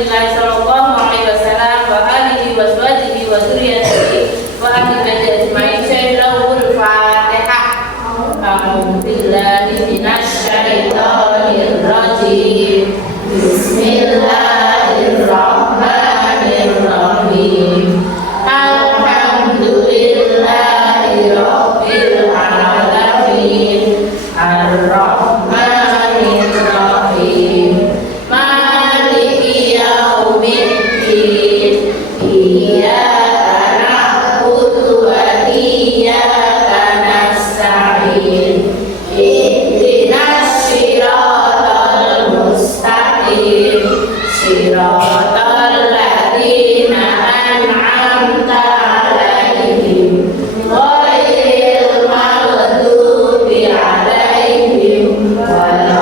Rasulillah sallallahu alaihi wasallam wa alihi wa sahbihi wa dzurriyyatihi wa ahli baiti ajmain. Syaikhul Fatihah. A'udzu billahi minasy syaithanir rajim. Bismillahirrahmanirrahim. Alhamdulillahi rabbil alamin. Ar-Rahmanir Rahim. Maliki yaumiddin. Iyyaka na'budu wa iyyaka nasta'in. Ihdinas siratal mustaqim. Siratal ladzina an'amta 'alaihim ghairil maghdubi 'alaihim waladdallin.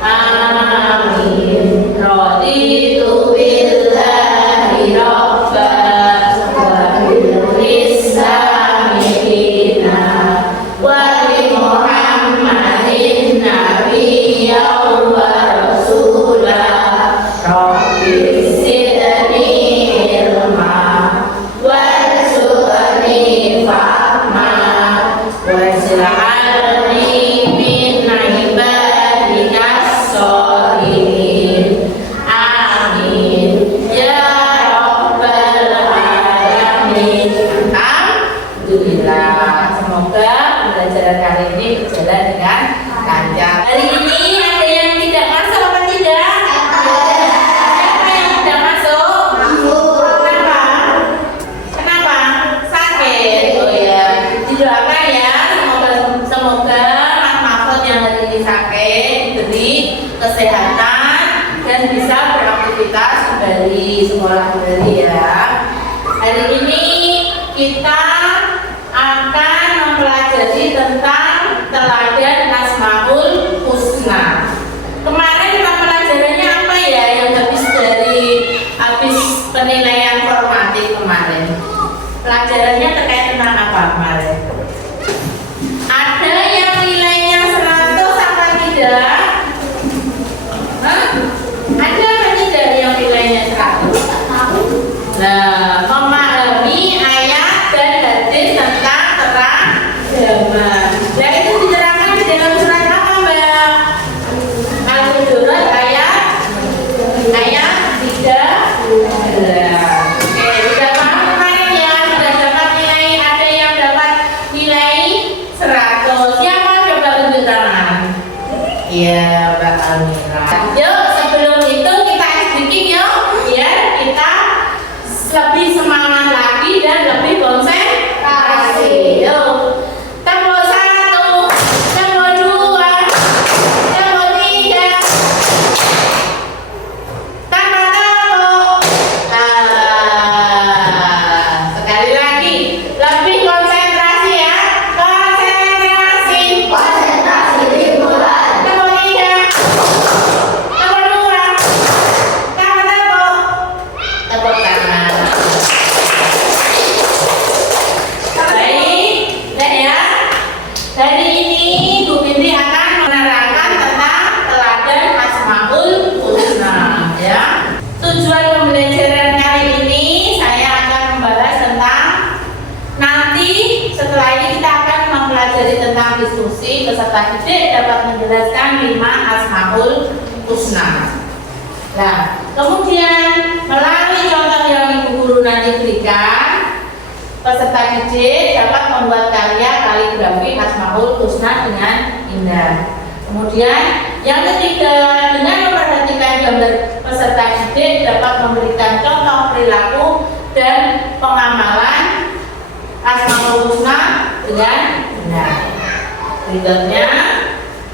Amin. Raditu billahi rabban wa bil islami dinan wa bi Muhammadin nabiyyan wa rasulah. Rabbi zidni ilma warzuqni fahma waj'alni min ibadikas sholihin. Amin ya rabbal alamin. Alhamdulillah. Semoga pembelajaran kali ini berjalan dengan lancar. Hari ini ada yang tidak masuk apa tidak? Siapa yang tidak masuk? Kenapa? Kenapa? Sakit. Oh ya, didoakan ya. Semoga Mas Mahfud yang hari ini sakit diberi kesehatan dan bisa beraktivitas kembali, sekolah kembali ya. Hari ini kita akan mempelajari tentang teladan Asmaul Husna. Kemarin kita pelajarannya apa ya yang habis penilaian formatif kemarin? Pelajarannya terkait tentang apa kemarin? Ada yang nilainya 100 apa tidak? Hah? Ada apa tidak yang nilainya 100? Nah, memahami ayat dan hadis tentang terang-terangan. Nah, itu diterangkan di dalam surat apa, Mbak? Al-Hujurat ayat 13. Oke, sudah paham kemarin ya? Sudah dapat nilai, ada yang dapat nilai 100. Siapa coba tunjuk tangan? Iya, Mbak Almira. Yuk, sebelum itu kita speaking yuk, biar kita lebih semangat lagi dan lebih konsentrasi. Yuk. Tepuk 1, tepuk 2, tepuk 3. Tepuk. Sekali lagi, lebih konsentrasi ya. Konsentrasi. Konsentrasi dimulai. Tepuk 3. Tepuk 2. Tepuk. Tepuk tangan. Baik, ya. Hari ini Bu Binti akan menerangkan tentang teladan Asmaul Husna, ya. Tujuan pembelajaran kali ini saya akan membahas tentang, nanti setelah ini kita akan mempelajari tentang diskusi peserta didik dapat menjelaskan 5 Asmaul Husna. Nah, kemudian melalui contoh yang Ibu Guru nanti berikan, peserta didik dapat membuat karya kaligrafi Asmaul Husna dengan indah. Kemudian yang ketiga, dengan memperhatikan gambar peserta didik dapat memberikan contoh perilaku dan pengamalan Asmaul Husna dengan benar. Berikutnya,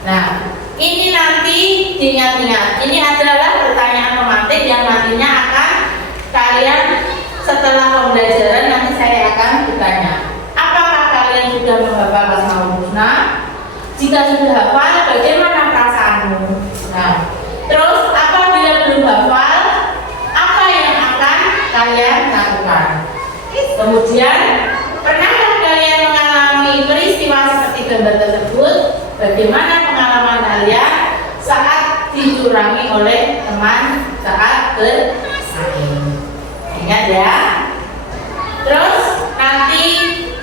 nah ini nanti diingat-ingat, ini adalah pertanyaan pematik yang nantinya akan kalian setelah pembelajaran nanti saya akan bertanya, apakah kalian sudah menghafal Asmaul Husna? Jika sudah hafal, bagaimana perasaanmu? Nah, terus apabila belum hafal, apa yang akan kalian lakukan? Kemudian, pernahkah kalian mengalami peristiwa seperti gambar tersebut? Bagaimana pengalaman kalian saat dicurangi oleh teman saat bersaing. Ingat ya. Terus nanti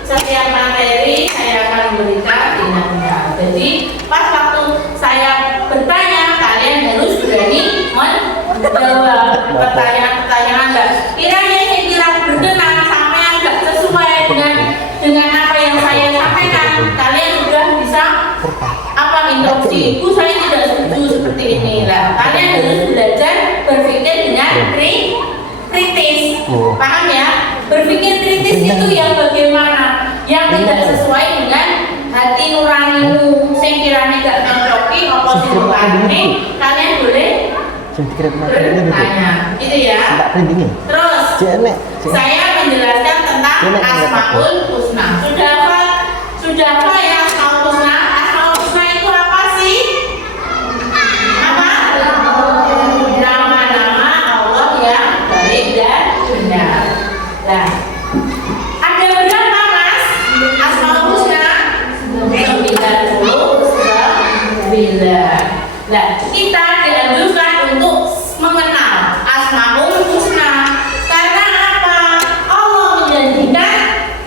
setiap materi saya akan berikan dinamika. Jadi pas waktu saya bertanya, kalian harus berani menjawab pertanyaan-pertanyaan Anda. Kiranya yang kira berkenan sampai agak sesuai dengan apa yang saya sampaikan, kalian sudah bisa introduksi. Ibu saya tidak setuju seperti ini lah. Kalian harus belajar berpikir dengan kritis. Paham ya? Berpikir kritis itu yang bagaimana? Yang tidak sesuai dengan hati nuranimu. Sing kirane gak mencoki apa sing ini, kalian boleh bertanya. Gitu ya. Terus saya menjelaskan tentang Asmaul Husna. Sudah apa ya Asmaul Husna? Asmaul Husna itu apa sih? Apa? Nama-nama Allah yang baik dan benar. Nah, ada berapa Mas? Asmaul Husna 99. Nah, kita dianjurkan untuk mengenal Asmaul Husna. Karena apa? Allah menjanjikan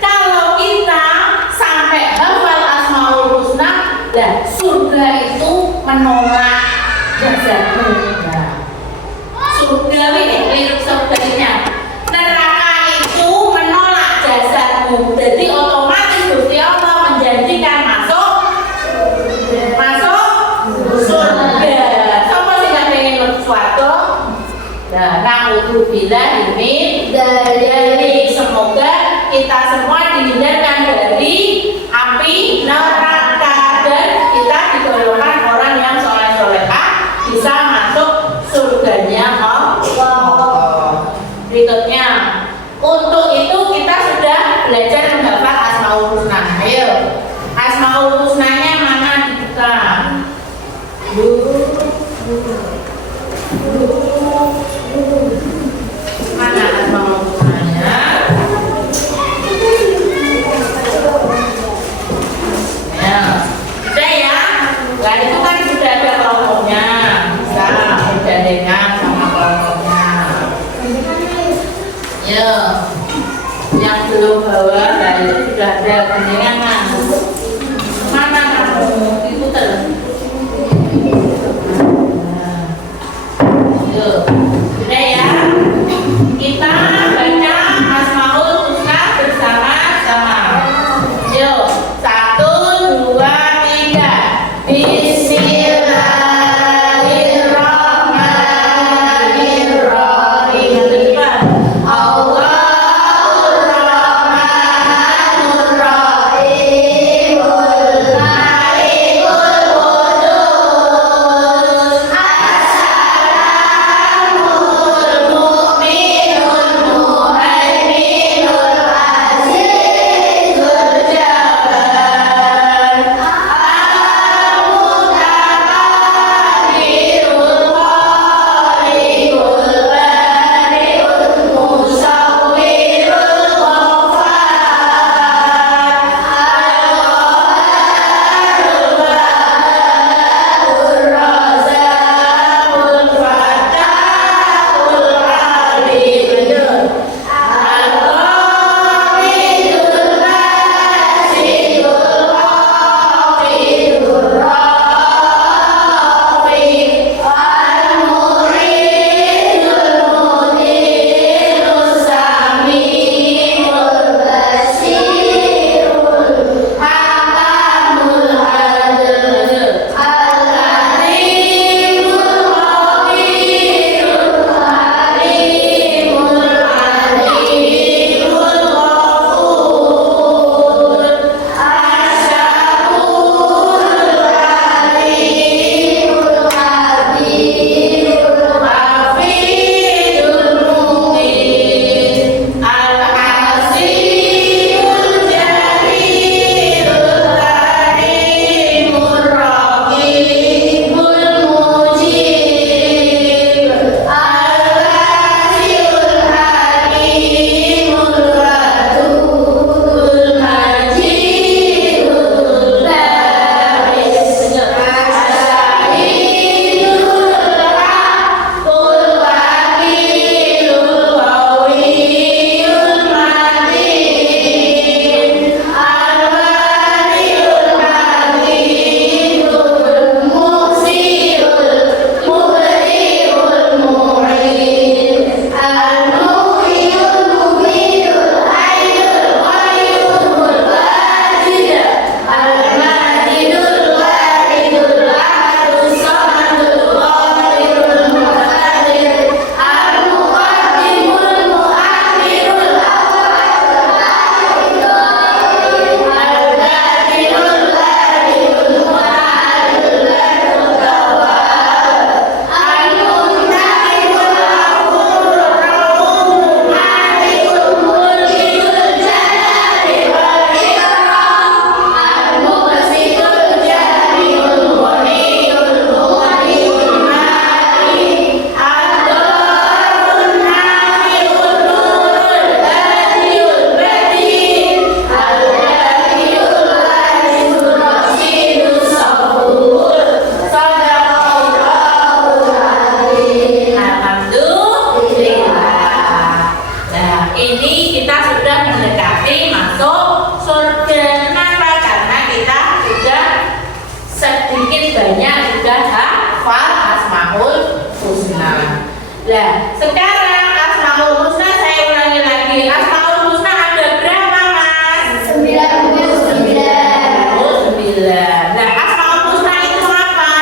kalau kita sampai hafal Asmaul Husna, dan surga itu menolak jasadmu. Nah, surga ini lirik surganya. Neraka itu menolak jasadmu. Jadi otomatis Gusti Allah menjanjikan masuk surga. Siapa sih nggak pengen masuk surga? Nah, naudzubillah dari semoga kita semua dihindarkan dari api neraka dan kita digolongkan orang yang soleh-solehah bisa masuk surganya Allah. Berikutnya, untuk itu kita sudah belajar menghafal Asmaul Husna. Ayo, Asmaul Husnanya mana dibuka? Mana Asmaul Husnanya? Ya, sudah ya. Nah itu kan sudah ada kelompoknya, bisa bergandengan sama kelompoknya. Ya, yang belum bawa, nah itu sudah ada gandengan. Mana kamu? Diputer. Nah, yuk, sudah ya. Asmaul Husna. Nah, sekarang Asmaul Husna saya ulangi lagi. Asmaul Husna ada berapa, Mas? 99. 99. Nah, Asmaul Husna itu apa?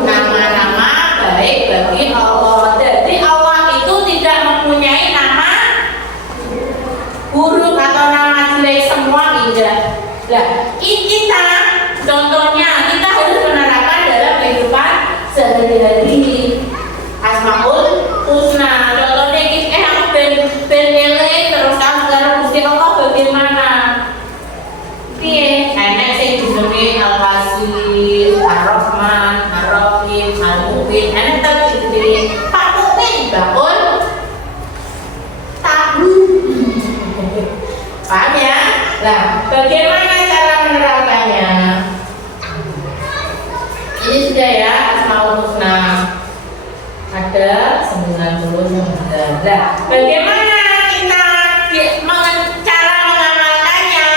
Nama-nama baik bagi Allah. Jadi Allah itu tidak mempunyai nama buruk atau nama jelek, semua tidak. Nah, kita contohnya kita harus menerapkan dalam kehidupan sehari-hari Asmaul Husna. Contohnya aku ben eling terus karo Gusti Allah bagaimana? Piye? Enek sing jenenge Al-Wasi, Ar-Rahman, Ar-Rahim, Al-Mu'min. Enek ta jenenge Pak Mukmin bangun tahu. Paham ya? Nah, bagaimana cara menerapkannya? Ini sudah ya Asmaul Husna. Ada 99. Nah, bagaimana kita cara mengamalkannya?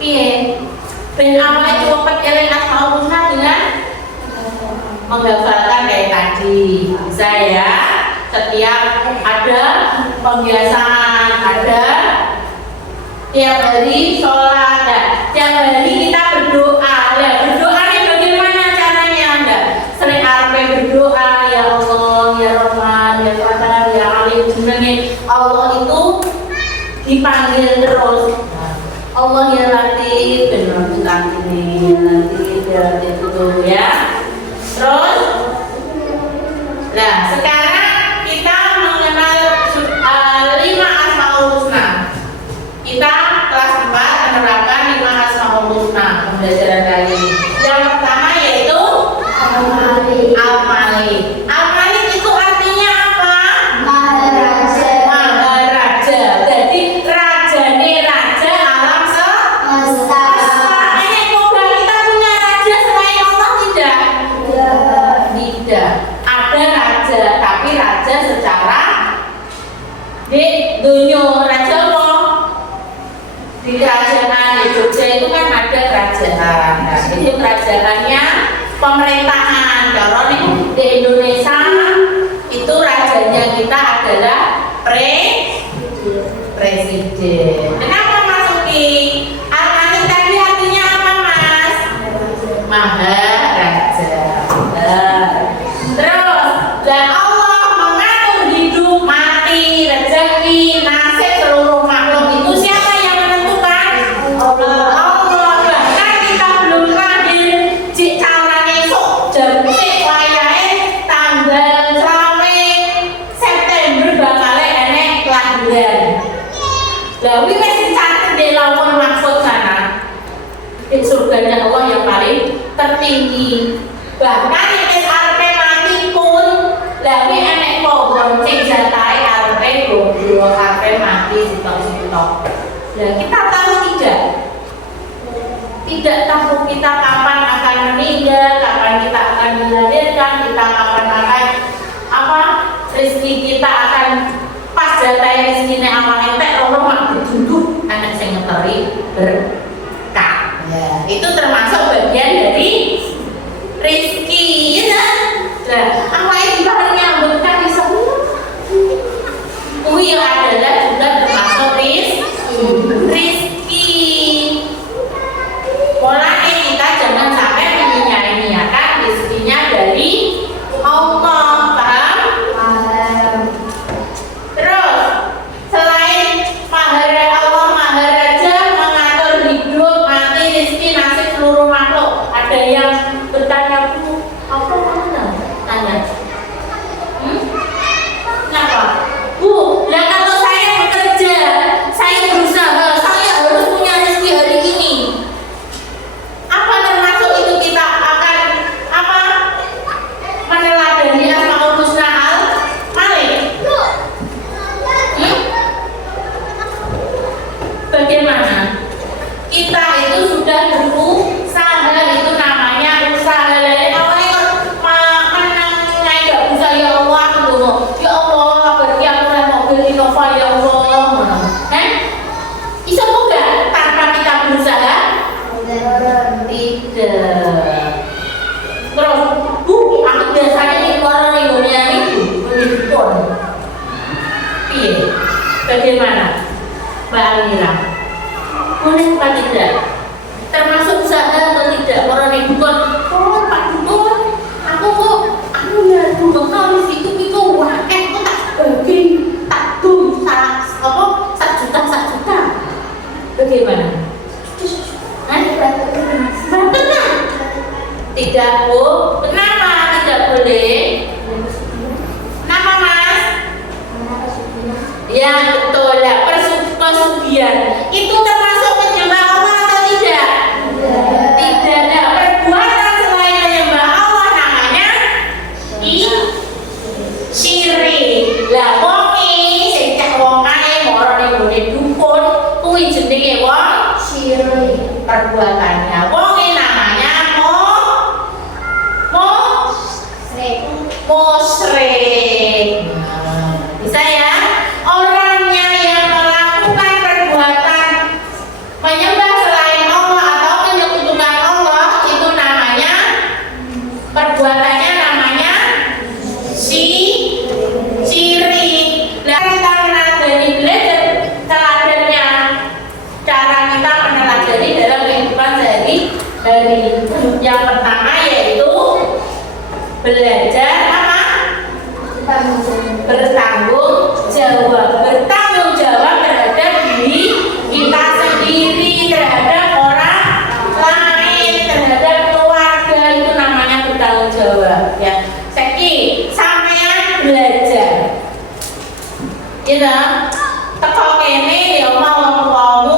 Piye? Ben awalnya cepet eling Asmaul Husna dengan menghafalkan kayak tadi. Bisa ya? Setiap ada pembiasaan, ada tiap hari sholat, tiap hari kita berdoa. Ya, berdoa ini bagaimana caranya? Sering berdoa, ya Allah, ya Rahman, ya Fatah, ya Alim. Sebenarnya Allah itu dipanggil terus. Allah ya Latif, benar ini, ya Latif, ya Latif itu ya. Terus, nah sekarang kita mengenal 5 Asmaul Husna. Kita kelas 4 menerapkan 5 Asmaul Husna pembelajaran kali ini. Yang pertama yaitu Al-Malik. Al-Malik itu artinya apa? Maharaja. Maharaja. Jadi rajane raja alam semesta. Nenek moga kita punya raja selain Allah tidak? Tidak. Ada raja, tapi raja secara di dunia. Raja apa? Di kerajaan di Jogja itu kan ada kerajaan. Nah, itu kerajaannya pemerintahan. Kalau di Indonesia itu rajanya kita adalah presiden. Kenapa masuki? Al-Malik tadi artinya apa, Mas? Maharaja. Terus, dan Allah mengatur hidup, mati, rezeki, nasib seluruh makhluk. Itu siapa yang menentukan? Allah. Bahkan kita belum lahir, cik calon esok jam wayahe tanggal selawe September bakal enek kelahiran. Lah kuwi wis dicatet di lawan maksud sana. Di surganya Allah yang paling tertinggi. Bahkan nek arepe mati pun lah kuwi enek pohon sing jatahe arepe goblok arepe mati sitok-sitok. Lah kita tahu tidak? Tidak tahu kita kapan akan meninggal, kapan kita akan dilahirkan, kita kapan akan rezeki kita akan pas jatahe rezekine awal entek Allah mak duduk anak sing ngeteri berkah. Ya, itu termasuk bagian dari rezeki ya. Nah, awake dibahas nyambut kan iso. Kuwi adalah juga termasuk rezeki. Polanya kita jangan sampai menyia-nyiakan rezekinya dari Allah, paham? Terus, selain Allah Maharaja mengatur hidup, mati, rezeki, nasib seluruh makhluk, ada yang bertanya, Bu, apa mana? Tanya, Kenapa tidak boleh? Kenapa Mas? Ya betul ya, pesugihan itu termasuk menyembah Allah atau tidak? Tidak ada. Perbuatan selain menyembah Allah namanya syirik. Lah wong iki sing cek wong ae moro ning gone dukun kuwi jenenge wong Syirik. perbuatannya. Wong iki namanya musyrik. Bisa ya? Orangnya yang melakukan perbuatan menyembah selain Allah atau menyekutukan Allah itu namanya perbuatannya namanya syirik. Lah kita meneladani belajar teladannya, cara kita meneladani dalam kehidupan sehari-hari. Yang pertama yaitu belajar apa? Bertanggung jawab terhadap diri kita sendiri, terhadap orang lain, terhadap keluarga, itu namanya bertanggung jawab ya. Seki sampean belajar gitu teko kene ya mau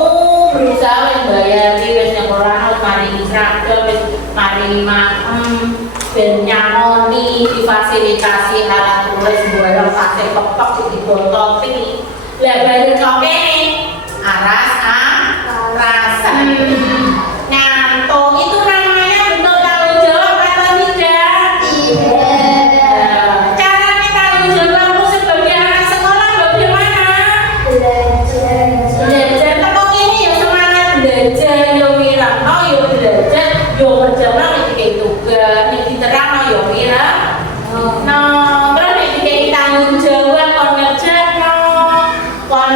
berusaha mbayari wis nyekolah mari seragam wis mari maem ben nyamoni difasilitasi alat tulis bolong kasih pokok dibontopi lah balik kok kene arasan ngantuk itu namanya bentuk tanggung jawab atau tidak? Caranya tanggung jawabmu sebagai anak sekolah bagaimana? Belajar teko kene ya semangat belajar yo mirano yo belajar yo kerjane iki tugas iki terang yo mirano terus iki tanggung jawab kon ngerjakno kon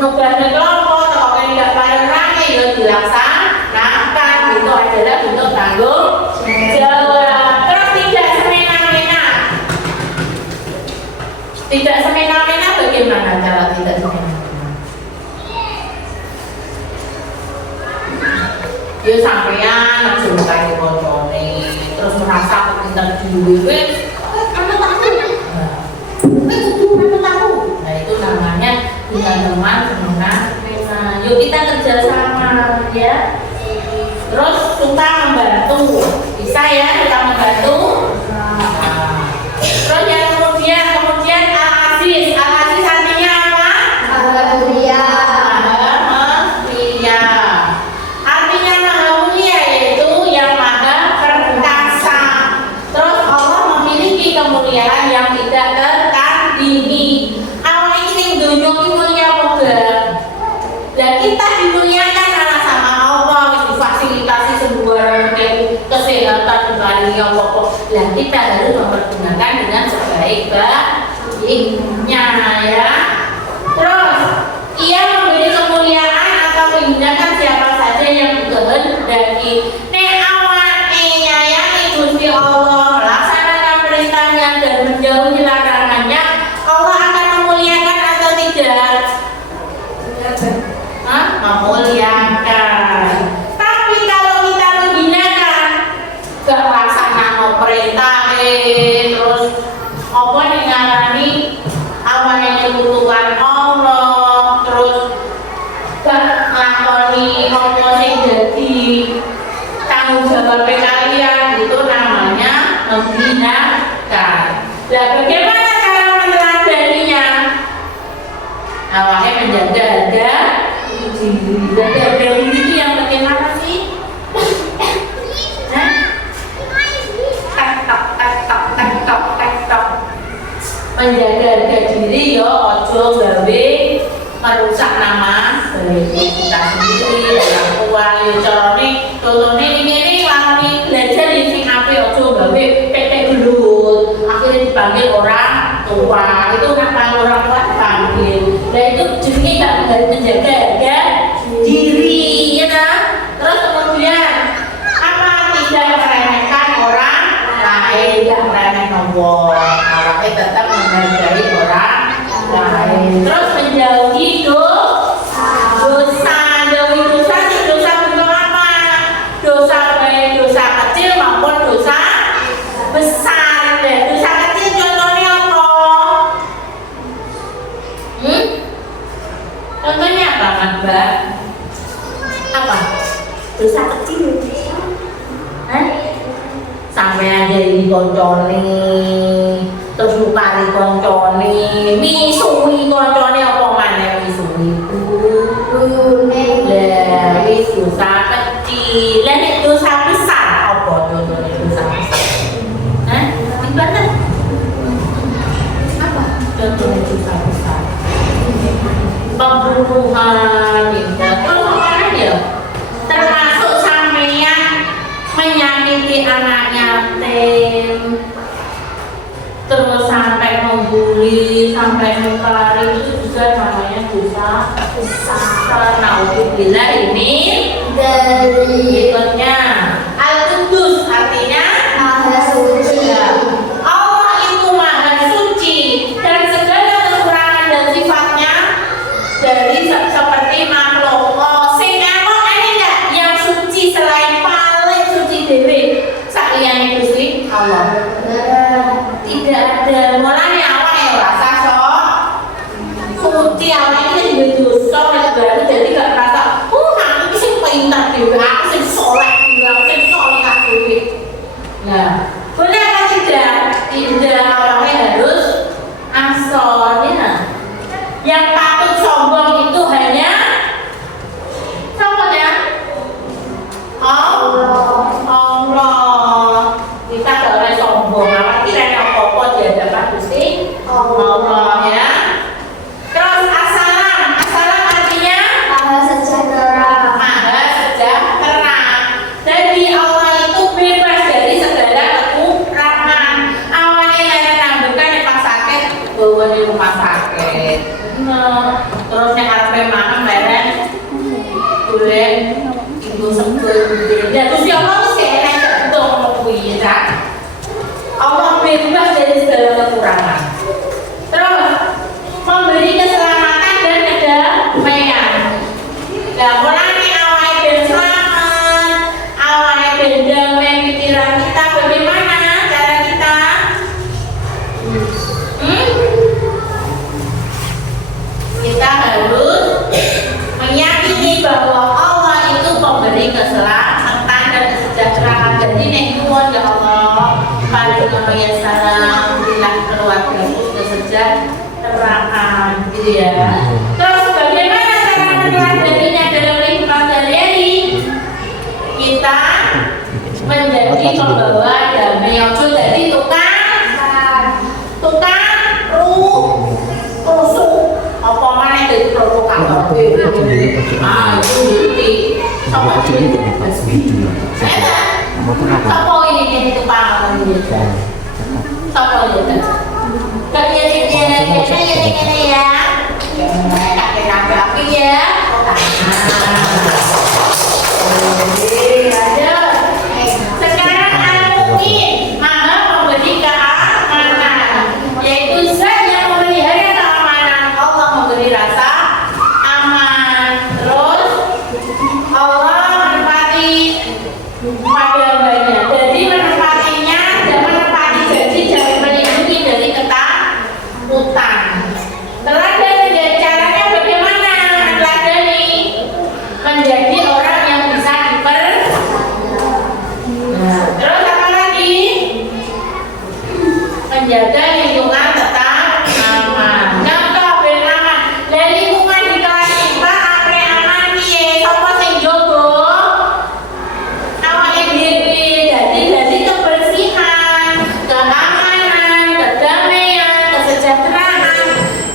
nugasne kelompok atau kene gak bareng-bareng yo dilaksanakan itu adalah bentuk tanggung jawab. Terus tidak semena-mena bagaimana cara tidak semena-mena? Yo sampean langsung kaya koncone terus merasa pinter dhewe anu tahu. Nah itu namanya dengan teman semena-mena. Yuk kita kerjasama ya. Terus kita membantu, bisa ya kita membantu. Terus yang kemudian al-aziz artinya apa? Mulia. Artinya maha mulia yaitu yang maha perkasa. Terus Allah memiliki kemuliaan yang tidak tertandingi. Awak ini sing donya iki mulia apa enggak? Dan kita dimuliakan karena sama Allah difasilitasi sebuah kesehatan dibanding yang pokok. Dan kita harus mempergunakan dengan sebaik-baiknya ya. Terus ia memberi kemuliaan atau menghinakan siapa saja yang dikehendaki. Nek awake nyayangi Gusti Allah, melaksanakan perintahnya dan menjauhi larangannya, Allah akan memuliakan atau tidak? Memuliakan. Tapi kalau kita menghinakan, gak laksanakan perintah terus apa nih ngarani awan yang kebutuhan Allah, terus gak nglakoni apa sing dadi tanggung jawab kalian, itu namanya menghinakan. Lah bagaimana cara meneladaninya? Awalnya menjaga harga diri. Harga diri itu yang bagaimana sih? Menjaga harga diri yo ojo gawe merusak nama baik kita sendiri, orang tua yo carane contohnya ini lakoni belajar di sing ape ojo gawe petek gelut akhirnya dipanggil orang tua, itu nama orang tua dipanggil. Nah itu jenenge gak menjaga harga diri ya kan? Terus kemudian apa? Tidak meremehkan orang lain, tidak meremehkan Allah, tetap menghargai orang lain. Terus menjauhi dosa. Jauhi dosa sih, dosa bentuk apa? Dosa baik dosa kecil sampean jadi koncone, terus nukari koncone, misui koncone apa maneh misui lah wis dosa kecil, lah nek dosa besar apa contohnya dosa besar? Hah? Ibadah? Apa contohnya dosa besar? Pembunuhan, terus apa lagi ya? Termasuk sampean menyakiti anak yatim, terus sampai membuli, sampai mengkari, itu juga namanya dosa besar. Naudzubillah ini dari berikutnya Al-Qudus artinya Maha Suci. Allah itu maha suci dan segala kekurangan dan sifatnya dari seperti makhluk. Sing emang ada nggak yang suci selain paling suci dewi sakliane Gusti Allah? Tidak ada. Mulane awak ya rasa sok suci, awak ini juga dosa baru jadi gak rasa aku ini sing pintar juga, aku sing soleh juga, aku sing soleh juga. Nah, benar atau tidak? Tidak, orangnya harus asalnya. Yang patut sombong itu hanya siapanya? Allah. Kita gak boleh sombong. Apa kira-kira apa-apa di hadapan Gusti Allah ya. Terus assalam. Assalam artinya Maha sejahtera. maha sejahtera. Jadi Allah itu bebas dari segala kekurangan. Awalnya yang nambahkan yang pas sakit, bawa di rumah sakit. Nah, terus yang arepe mangan leren, boleh ibu sebut. Ya terus ya Allah sih enak untuk ngomongin ya. Allah bebas dari segala kekurangan. Terus memberi keselamatan dan kedamaian. Nah, mulai awal ben selamat, awal ben damai pikiran kita. Bagaimana cara kita? Kita harus meyakini bahwa Allah itu pemberi keselamatan dan kesejahteraan. Jadi nek nuwun ya Allah, paringa ya salam bilah keluarga kesejahteraan gitu ya. Terus bagaimana cara mempelajarinya dalam lingkungan sehari-hari? Kita menjadi pembawa damai. Ojo jadi tukang rusuk. Apa mana jadi provokator? Ah itu jadi sama ini. Apa ini jadi tukang ini? Apa ini? Kayaknya ya. Kakek api ya. Sekarang Al-Mu'min maha memberi keamanan, yaitu zat yang memelihara keamanan. Allah memberi rasa aman. Terus Allah menepati pada hambanya. Jadi menepatinya dan menepati janji dan melindungi dari ketakutan. Teladan dan caranya bagaimana? Teladani menjadi orang yang bisa terus apa lagi? Menjaga lingkungan tetap aman. Contoh ben aman. Dari lingkungan di kelas IPA apre aman piye? Sapa sing jogo? Awake dhewe. Jadi kebersihan, keamanan, kedamaian, kesejahteraan.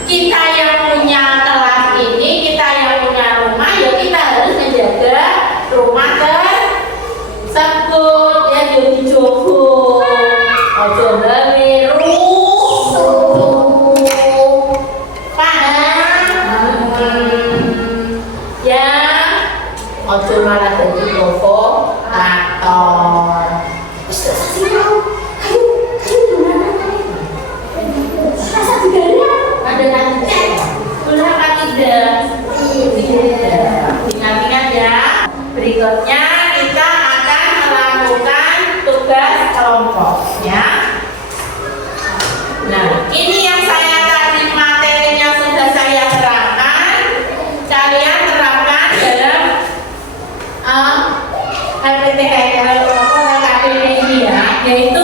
Kita yang punya kelas ini, kita yang punya rumah, ya kita harus menjaga rumah tersebut ya, jadi jogo. Ojo gawe rusuh. Paham? Ya, ojo malah jadi provokator. Ada nanti, udah apa tidak? Ingat-ingat ya. Berikutnya kita akan melakukan tugas kelompok ya. Nah, ini yang saya tadi materinya sudah saya terangkan. Kalian terapkan dalam HPTK ini ya, yaitu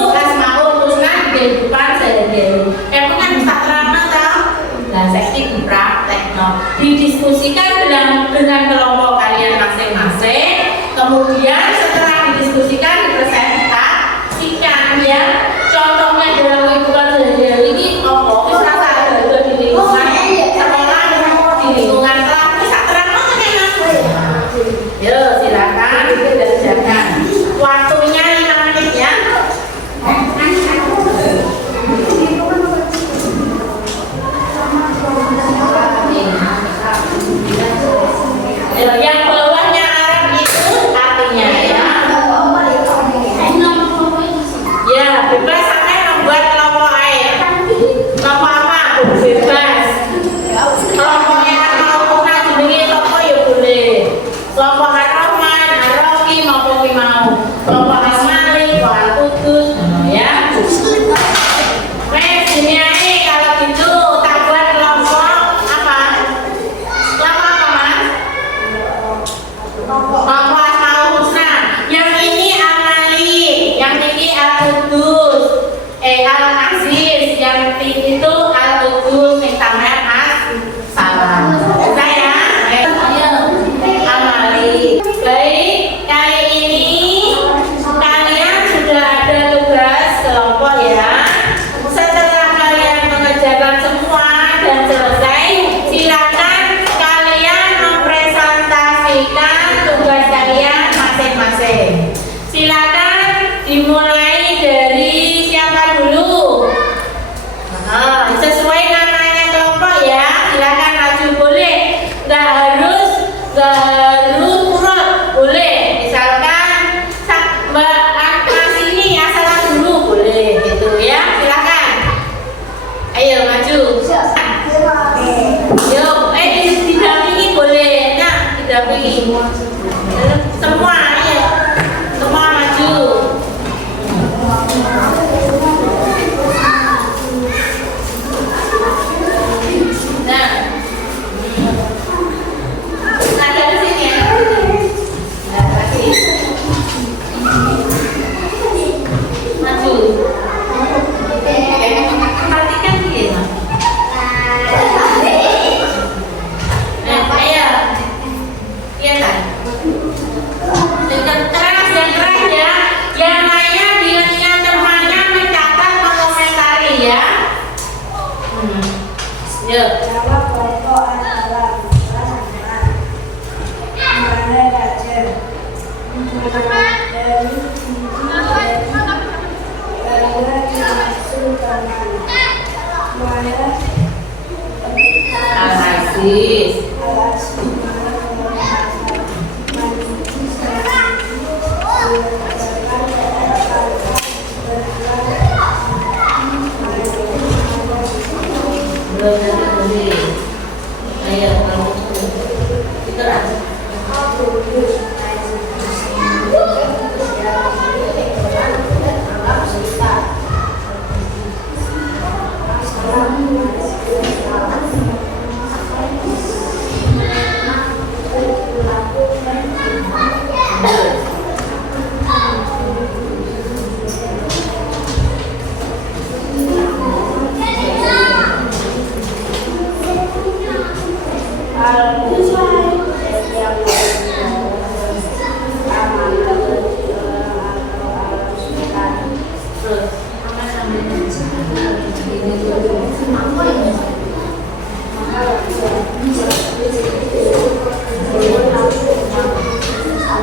Al-Aziz. Belum nanti. Ayo, kalau itu lah.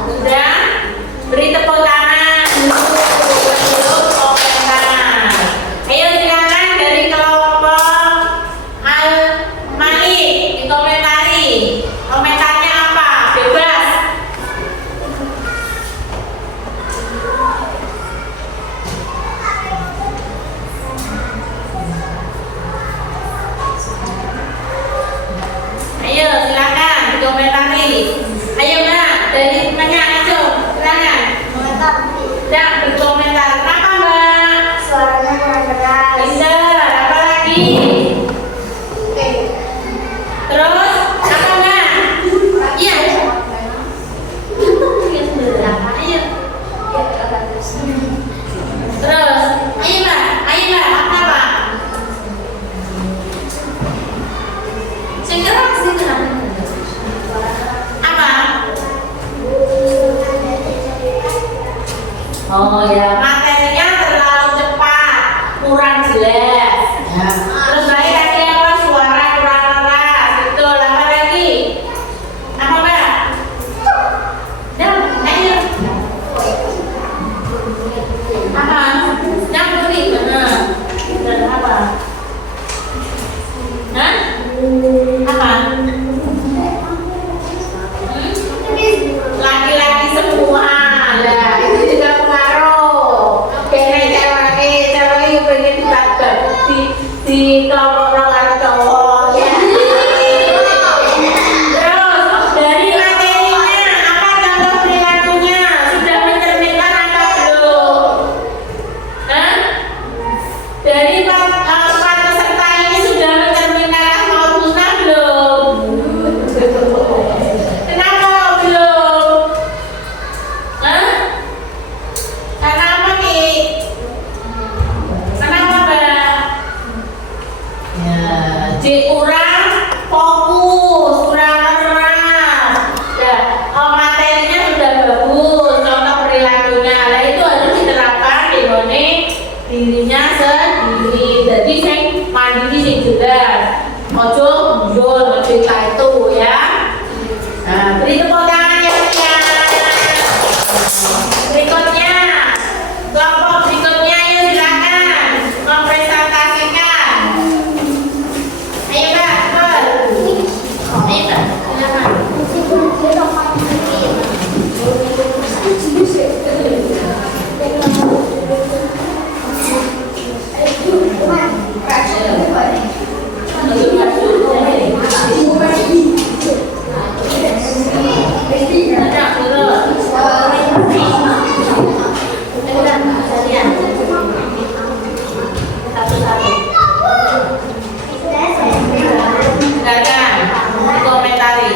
Sudah, beri tepuk tangan untuk komentar. Ayo silakan dari kelompok Al-Malik dikomentari. Komentarnya apa? Bebas. Ayo silakan dikomentari. Ayo Mbak, dari temannya aja, silakan. Ya, berkomentar. Kenapa Mbak? Suaranya kurang keras. Pinter, apa lagi? Terus, apa Mbak? Iya. Ayo. Terus, ayo Mbak, apa Mbak? Sing keras sih kenapa? Apa? Oh ya, materinya terlalu cepat, kurang jelas. Ya. Terus baik lagi apa? Suara kurang keras. Betul. Apa lagi? Apa Mbak? Dan ayo. Apa? Yang beri benar. Dan apa? Hah? Apa? Laki-laki semua. Lah, itu juga pengaruh. Pengen cewek pengen ditakut di kelompok orang cowok. Ya. Terus dari materinya apa contoh perilakunya? Sudah mencerminkan apa belum? Hah? Dari empat peserta ini sudah mencerminkan asmaul husna belum? Kenapa belum? Hah? Karena apa nih? Kenapa Mbak? Ya, kurang fokus, kurang keras. Ya, materinya sudah bagus, contoh perilakunya. Nah itu harus diterapkan di dirinya sendiri. Jadi saya mandiri sing jelas. Ojo mundur, ojo itu ya. Nah, beri tepuk tangan ya. Berikutnya, kelompok berikutnya ayo silakan mempresentasikan. Ayo Mbak, cepat. Ayo Mbak, silakan. Silakan komentari.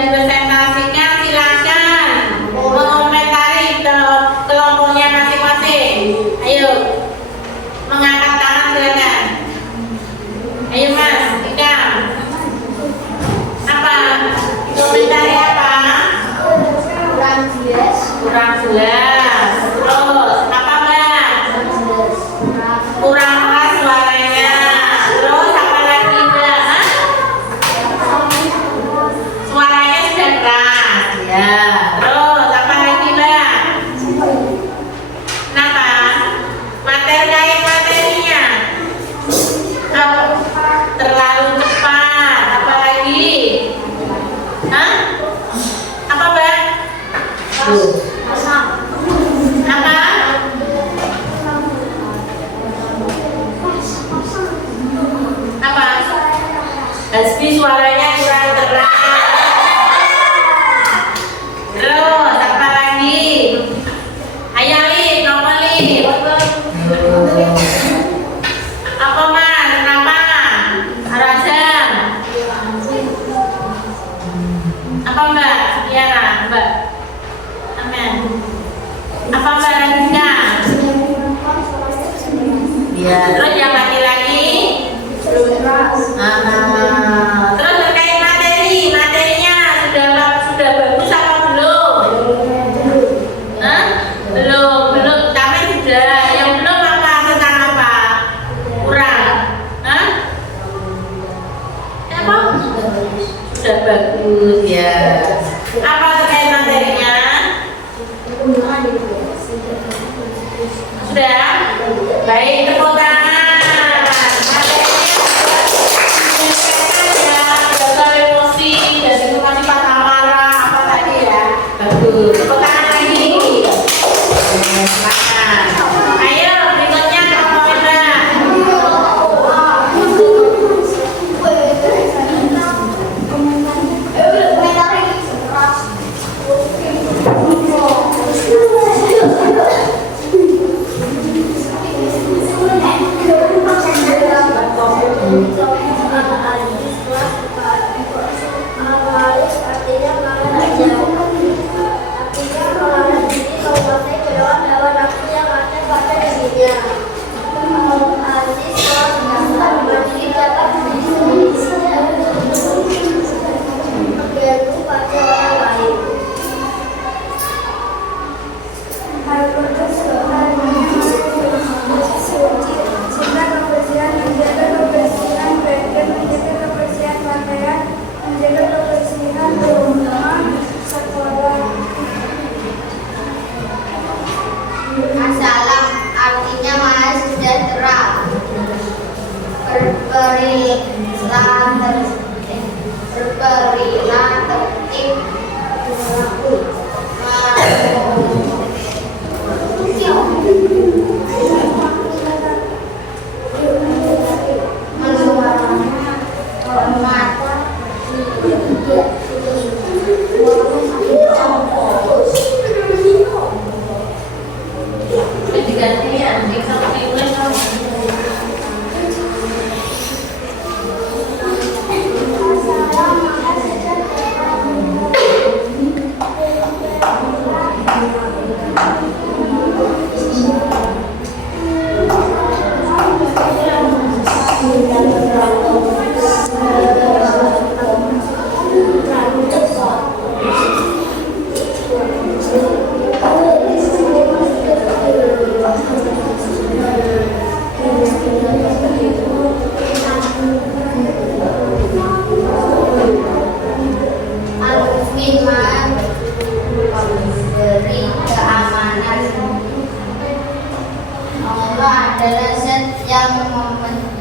dipresentasikan, silakan mengomentari kelompoknya masing-masing. Ayo, mengangkat tangan silakan. Ayo Mas, Ikam. Apa? Komentari apa? Kurang jelas. Terus apa Mbak? Kurang keras suaranya. Terus apa lagi Mbak? Hah? Suaranya sudah keras. Ya. Terus apa lagi Mbak? Kenapa? Materinya terlalu cepat. Apa lagi? Hah? Apa Mbak? Apa? Apa? Hasbi suaranya kurang keras. Terus apa lagi? Ayo Lip, nomor Lip. Apa Mas? Kenapa? Arasam. Apa Mbak? Tiara, Mbak. Amin. Apa Mbak Radina? Ya, terus yang laki-laki? Terus terkait materinya sudah bagus apa belum? Hah? Belum. Tapi sudah. Yang belum apa? Tentang apa? Kurang. Hah? Apa? Sudah bagus ya. Apa terkait materinya? Sudah? Baik, tepuk tangan. Materinya dasar emosi dan itu masih patah marah apa tadi ya? Bagus. Tepuk tangan lagi. Semangat. Ayo berikutnya kelompok Mbak. Assalam artinya maha sejahtera, berberilah tertib,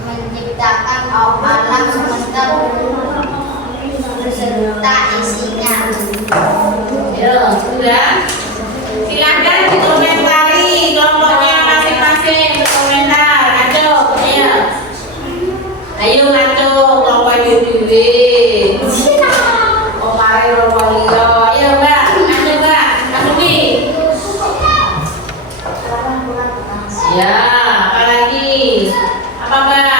menciptakan alam semesta beserta isinya. Ya, sudah. Silakan dikomentari kelompoknya masing-masing berkomentar. Ayo, ayo. Ayo ngaco kelompok dewe. Oh, mari Ropolio. Ayo, Mbak. Ayo, Mbak. Kasumi. Ya, apa lagi? Apa, Mbak?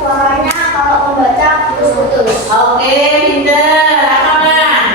Suaranya kalau membaca putus-putus. Oke, pinter. Apa, Mbak?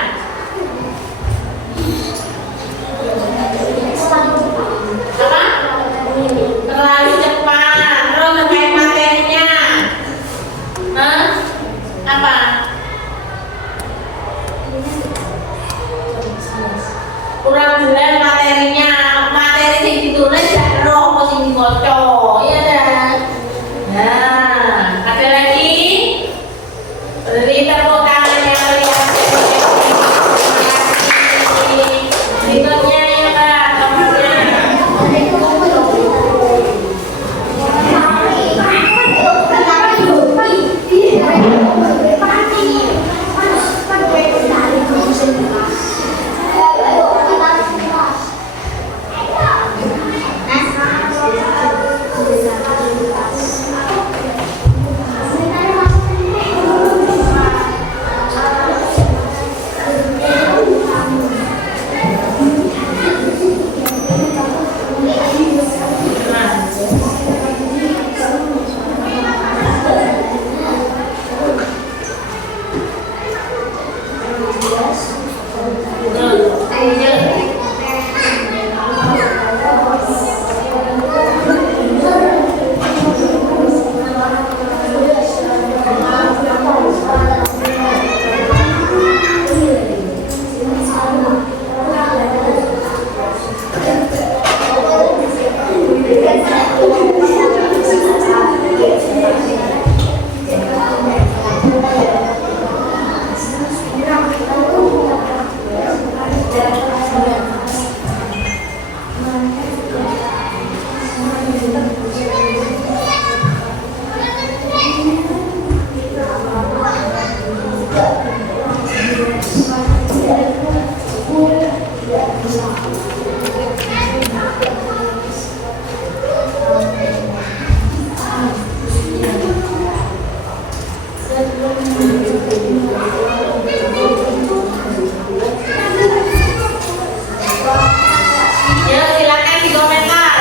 Ya, silakan di komentar.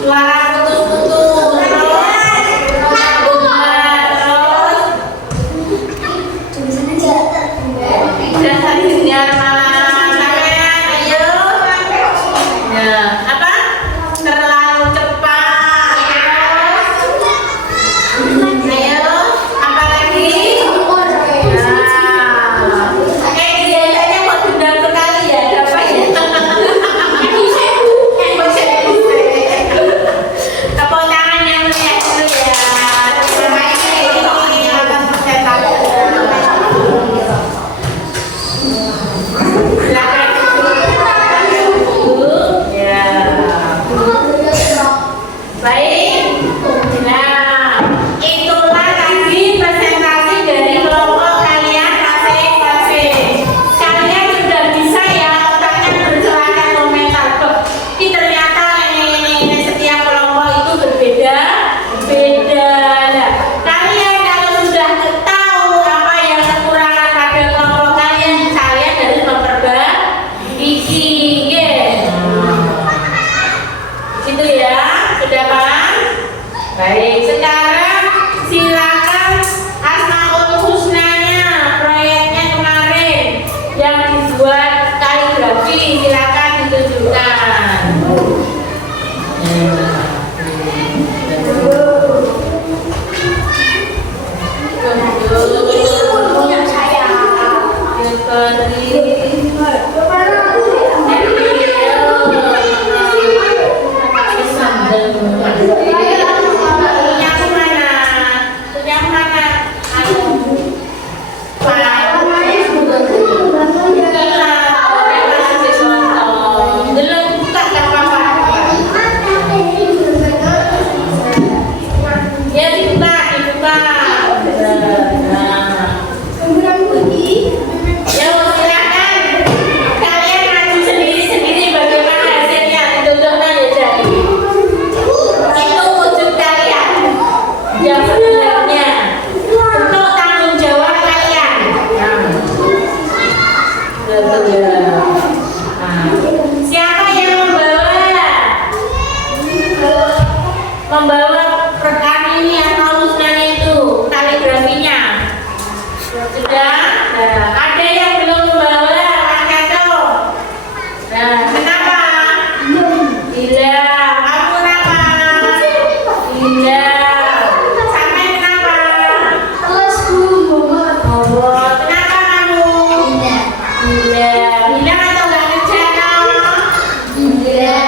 Suara putus-putus, dan tadi dengar malah kalian, ayo. Ya, apa? Terlalu cepat. Ayo, apa lagi? Kayaknya kok dendam sekali ya, apa ya? Tepuk tangan yang meriah dulu ya. Terima kasih atas percetakan. Silakan dulu. Ya. Baik. Nah, itulah tadi presentasi dari kelompok kalian masing-masing. Kalian sudah bisa ya otaknya bercelana komentar. Tapi ternyata ini setiap kelompok itu berbeda. Nah, kalian kalau sudah tahu apa yang kekurangan pada kelompok kalian harus memperbaiki. Itu ya, sudah paham? Baik, sekarang silakan Asmaul Husnanya, proyeknya kemarin yang dibuat kaligrafi, silakan ditunjukkan. Siapa yang membawa rekan ini atau husnanya itu kaligrafinya? Sudah? Nah, ada yang belum membawa, angkat dong. Nah, kenapa? Tidak. Kamu kenapa? Tidak. Sampai kenapa? Kenapa kamu? Tidak. Bilang atau nggak kerja? Tidak.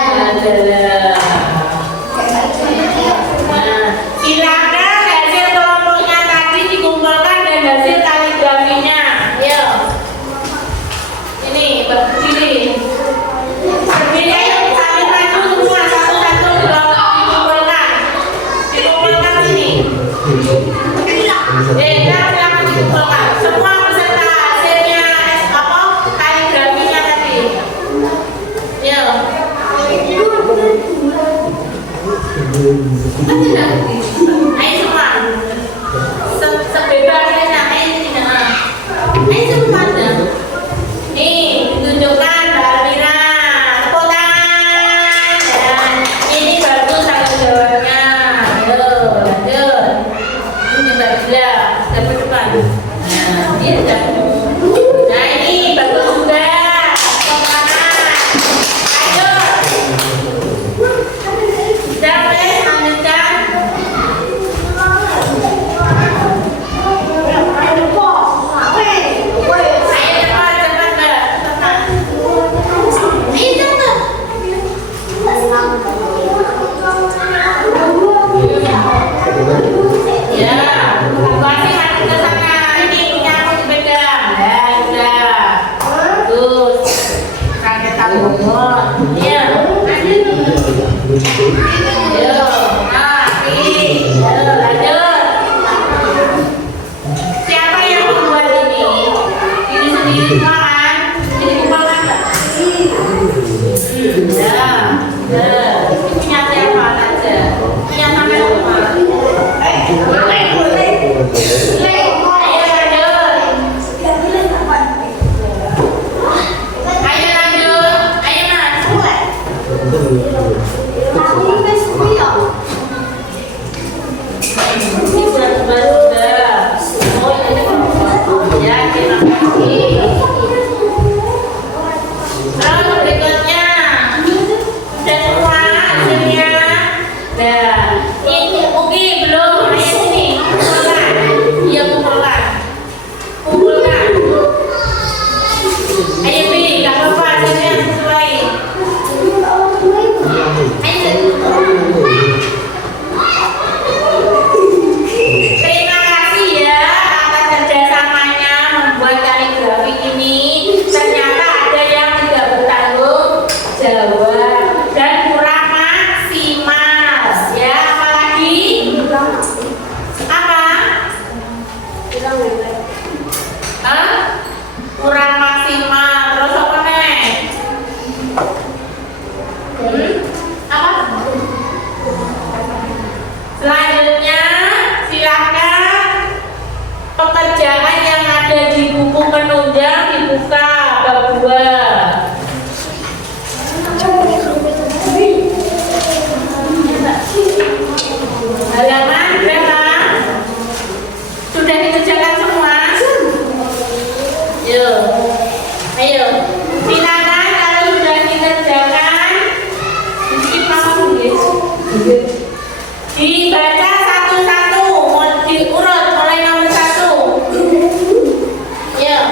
Nah, silakan hasil kelompoknya tadi dikumpulkan dan hasil kaligrafinya. Yuk. Ini berdiri. Berdiri ayo saling maju semua satu-satu kelompok dikumpulkan. Dikumpulkan sini. Silakan dikumpulkan. Semua beserta hasilnya kaligrafinya tadi. Yuk. Ayo semua. Sebebasnya ayo tidak. Ayo semua. Nih, tunjukkan Mbak Almira. Tepuk tangan. Dan ini bagus tanggung jawabnya. Ayo, lanjut. Ini Mbak Bila, dapat depan. Nah, dia dapat. Nah, ini bagus juga. Tepuk tangan. Ayo. Sudah, lanjutkan. ternyata ada yang tidak bertanggung jawab dan kurang maksimal. Ya, apalagi? Apa? Kurang maksimal. Terus apa nih? Apa? Selanjutnya silakan pekerjaan yang ada di buku penunjang dibuka bab 2. Halaman berapa? Sudah dikerjakan semua? Yuk, ayo. Silakan kalau sudah dikerjakan, dibaca satu-satu, diurut mulai nomor 1. Yuk,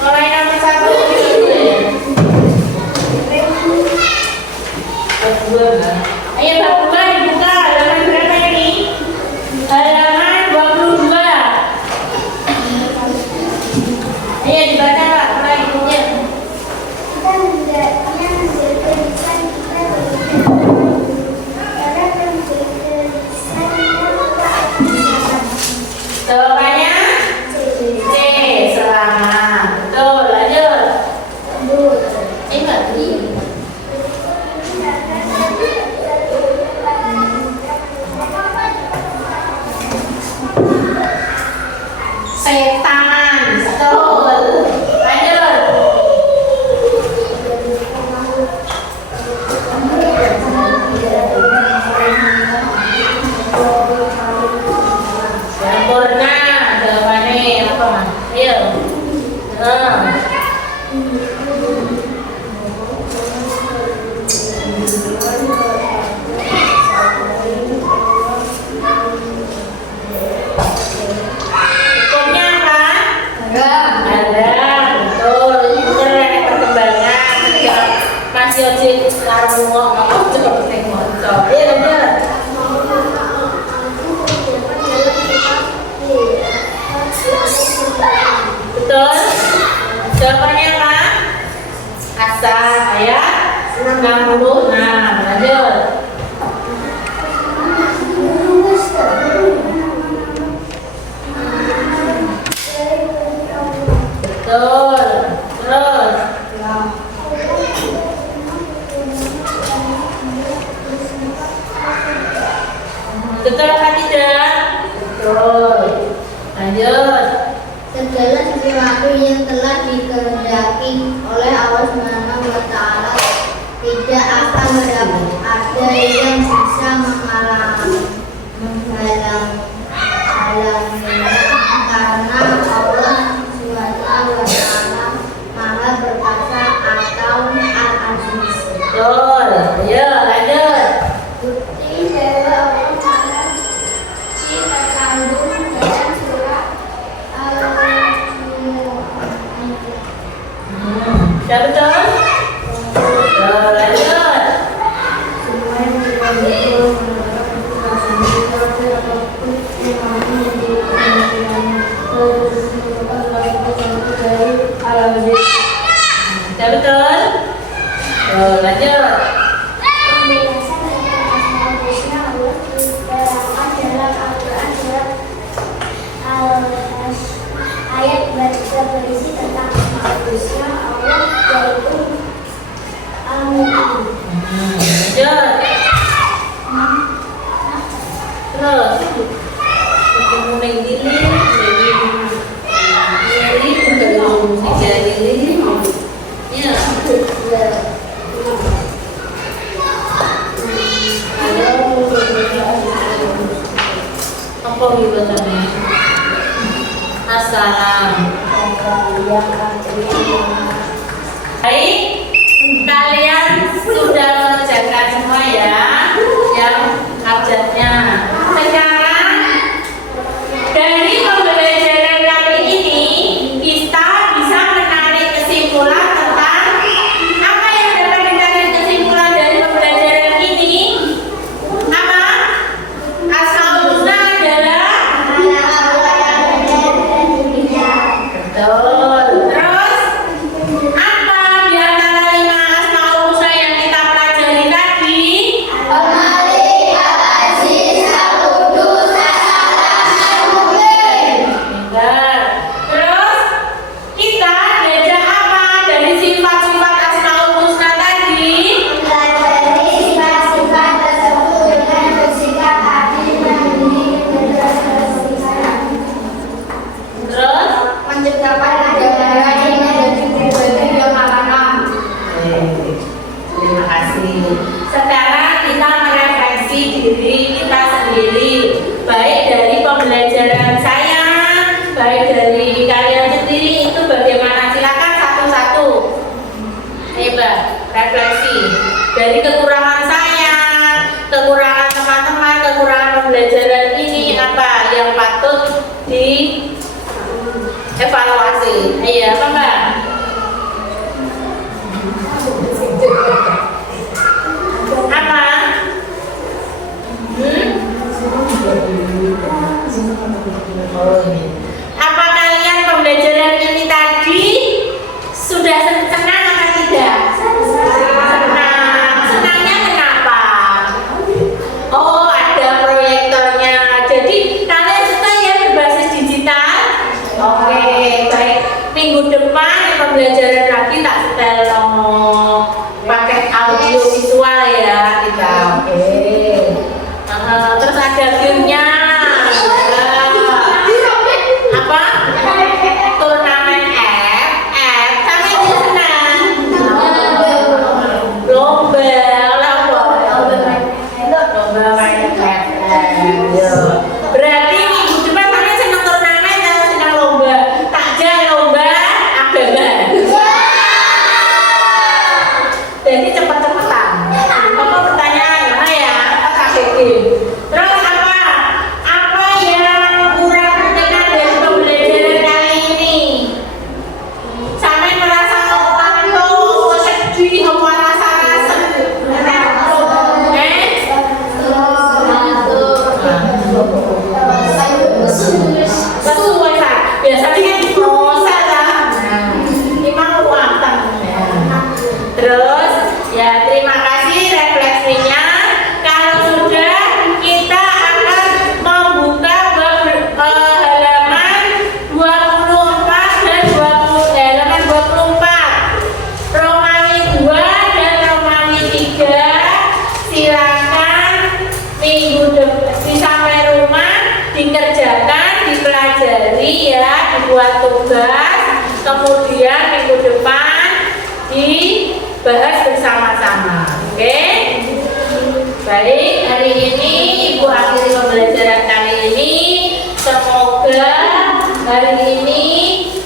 mulai nomor 1 Ayo bab 2 dibuka. Halaman berapa ini? Halaman 22. Ayo dibaca Pak, mulai bukunya. Jawabannya C. Selamat. Betul, lanjut. Enggak nih. Setan. Betul. Lanjut. Sempurna. Jawabannya apa? Ayo. Hukumnya apa? Ada. Betul. Itu keren perkembangan. Sejak masih ojek larang ngomong apa coba tengok. Ayo lanjut. Betul. Jawabannya apa? Asal ayat 66. Lanjut. Betul. Terus. Betul apa tidak? Betul. Lanjut. Segala sesuatu yang telah dikehendaki oleh Allah Subhanahu wa Ta'ala tidak akan ada yang bisa menghalanginya karena Allah Subhanahu wa Ta'ala Maha Perkasa atau Al-Aziz. Betul. Ayo lanjut. Bukti bahwa Allah Ta'ala terkandung dalam surat Sudah betul? Betul, lanjut. Sudah betul? Betul, lanjut. Ayat berisi tentang manusia Allah yaitu Lanjut. Terus ketemu neng dili, ya. Apa ibaratnya? Assalam. Baik, kalian sudah mengerjakan semua ya, yang abjadnya. Sekarang dari pembelajaran kali ini kita bisa menarik kesimpulan tentang apa yang dapat ditarik kesimpulan dari pembelajaran ini. Apa? Asmaul Husna adalah betul. Terus coba refleksi dari kekurangan saya, kekurangan teman-teman, kekurangan pembelajaran ini apa yang patut di evaluasi. Iya, apa Mbak? Apa? Apa kalian pembelajaran ini tadi sudah senang atau tidak? Senang. Senangnya kenapa? Oh, ada proyektornya. Jadi kalian suka ya berbasis digital? Oke, baik. Minggu depan pembelajaran lagi tak setel pakai audio visual ya kita. Oke. Terus ada gamenya. Apa? Turnamen F. Kami itu senang. Lomba main F. Berarti minggu depan kalian senang turnamen atau senang lomba? Takjil lomba agama. Jadi cepat-cepatan. Apa pertanyaan ya? KKG. Terus apa? Apa yang kurang berkenan dari pembelajaran kali ini? Sampai merasa ngantuk, sedih, apa rasa-rasa? Sesuai lah. Biasanya kan diproses lah. Ini mau matang. Terus ya terima kasih refleksinya. Kalau sudah kita akan membuka halaman 24 dan halaman 24 Romawi 2 dan Romawi 3. Silakan minggu depan sampai rumah dikerjakan, dipelajari ya, dibuat tugas, kemudian minggu depan dibahas bersama-sama. Oke? Baik, hari ini Ibu akhiri pembelajaran kali ini. Semoga hari ini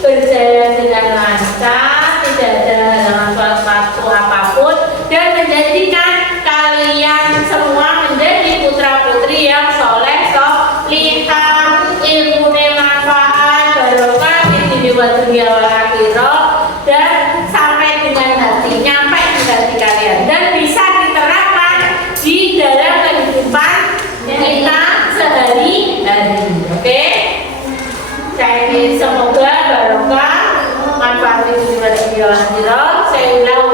berjalan dengan lancar, tidak ada halangan sesuatu apapun, dan menjadikan kalian semua menjadi putra-putri yang soleh, solihah, ilmu manfaat, barokah di dunia wal akhirah, dan sampai dengan hati, nyampe di hati kalian, dan bisa diterapkan di dalam kehidupan kita sehari-hari. Oke? Jadi semoga barokah, manfaat di dunia wal akhirah. Saya ulang